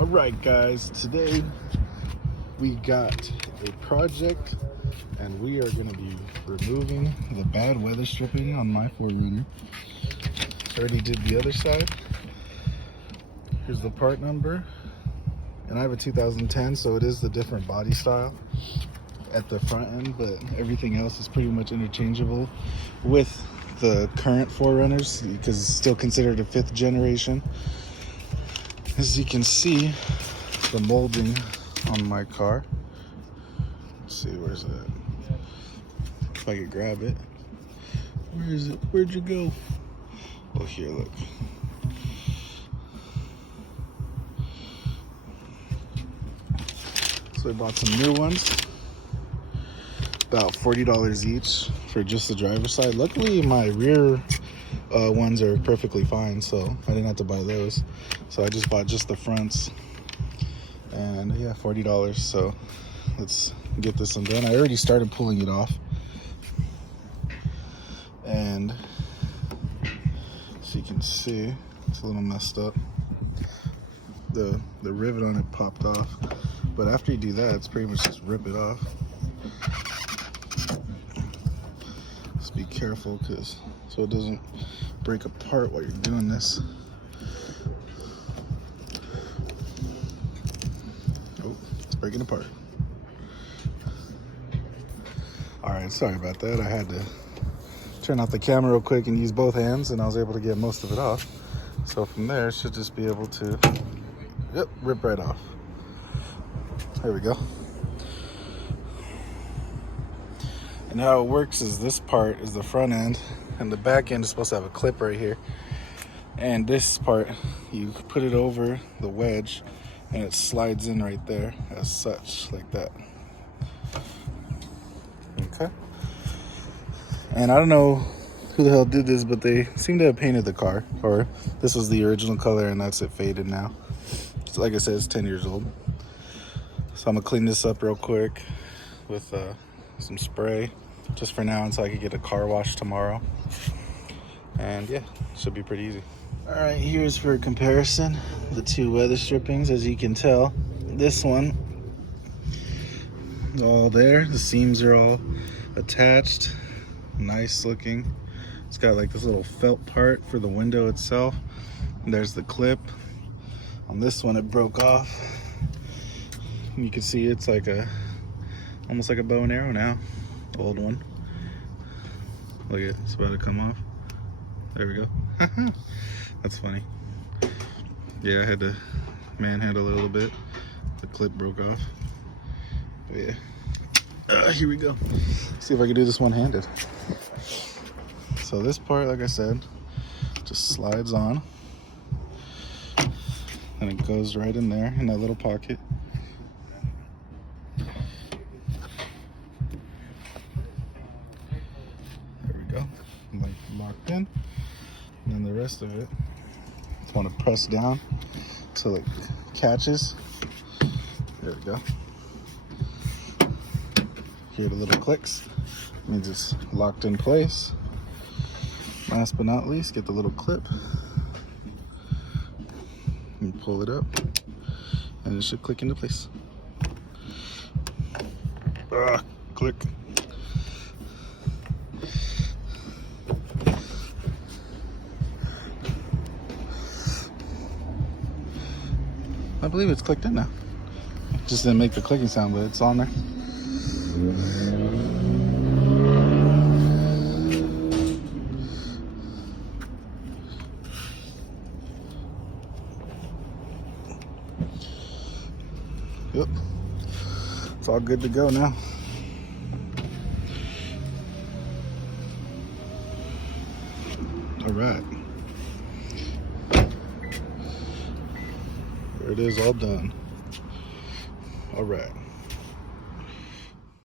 Alright guys, today we got a project and we are going to be removing the bad weather stripping on my 4Runner. Already did the other side. Here's the part number, and I have a 2010, so it is the different body style at the front end, but everything else is pretty much interchangeable with the current 4Runners because it's still considered a 5th generation. As you can see, the molding on my car. Let's see, where's it? If I could grab it. Where is it? Where'd you go? Oh, here, look. So I bought some new ones. About $40 each for just the driver's side. Luckily, my rear ones are perfectly fine, so I didn't have to buy those. So I just bought just the fronts. And yeah, $40. So let's get this one done. I already started pulling it off. And as you can see, it's a little messed up. The rivet on it popped off. But after you do that, it's pretty much just rip it off. Just be careful so it doesn't break apart while you're doing this. Oh, it's breaking apart. Alright, sorry about that. I had to turn off the camera real quick and use both hands, and I was able to get most of it off. So from there, it should just be able to, yep, rip right off. There we go. And how it works is this part is the front end, and the back end is supposed to have a clip right here. And this part, you put it over the wedge, and it slides in right there as such, like that. Okay. And I don't know who the hell did this, but they seem to have painted the car, or this was the original color and that's it faded now. So like I said, it's 10 years old. So I'm gonna clean this up real quick with some spray just for now until I can get a car wash tomorrow. And yeah, should be pretty easy. All right, here's for comparison the two weather strippings. As you can tell, this one all there, the seams are all attached, nice looking. It's got like this little felt part for the window itself, and there's the clip. On this one, it broke off. You can see it's like almost like a bow and arrow now. Old one. Look at it, it's about to come off. There we go. That's funny. Yeah, I had to manhandle it a little bit. The clip broke off. But yeah. Here we go. See if I can do this one-handed. So this part, like I said, just slides on. And it goes right in there, in that little pocket. Like locked in, and then the rest of it, just want to press down so it catches. There we go. Hear the little clicks, means it's locked in place. Last but not least, get the little clip and pull it up, and it should click into place. Click. I believe it's clicked in now. Just didn't make the clicking sound, but it's on there. Yep. It's all good to go now. All right. There it is, all done. All right.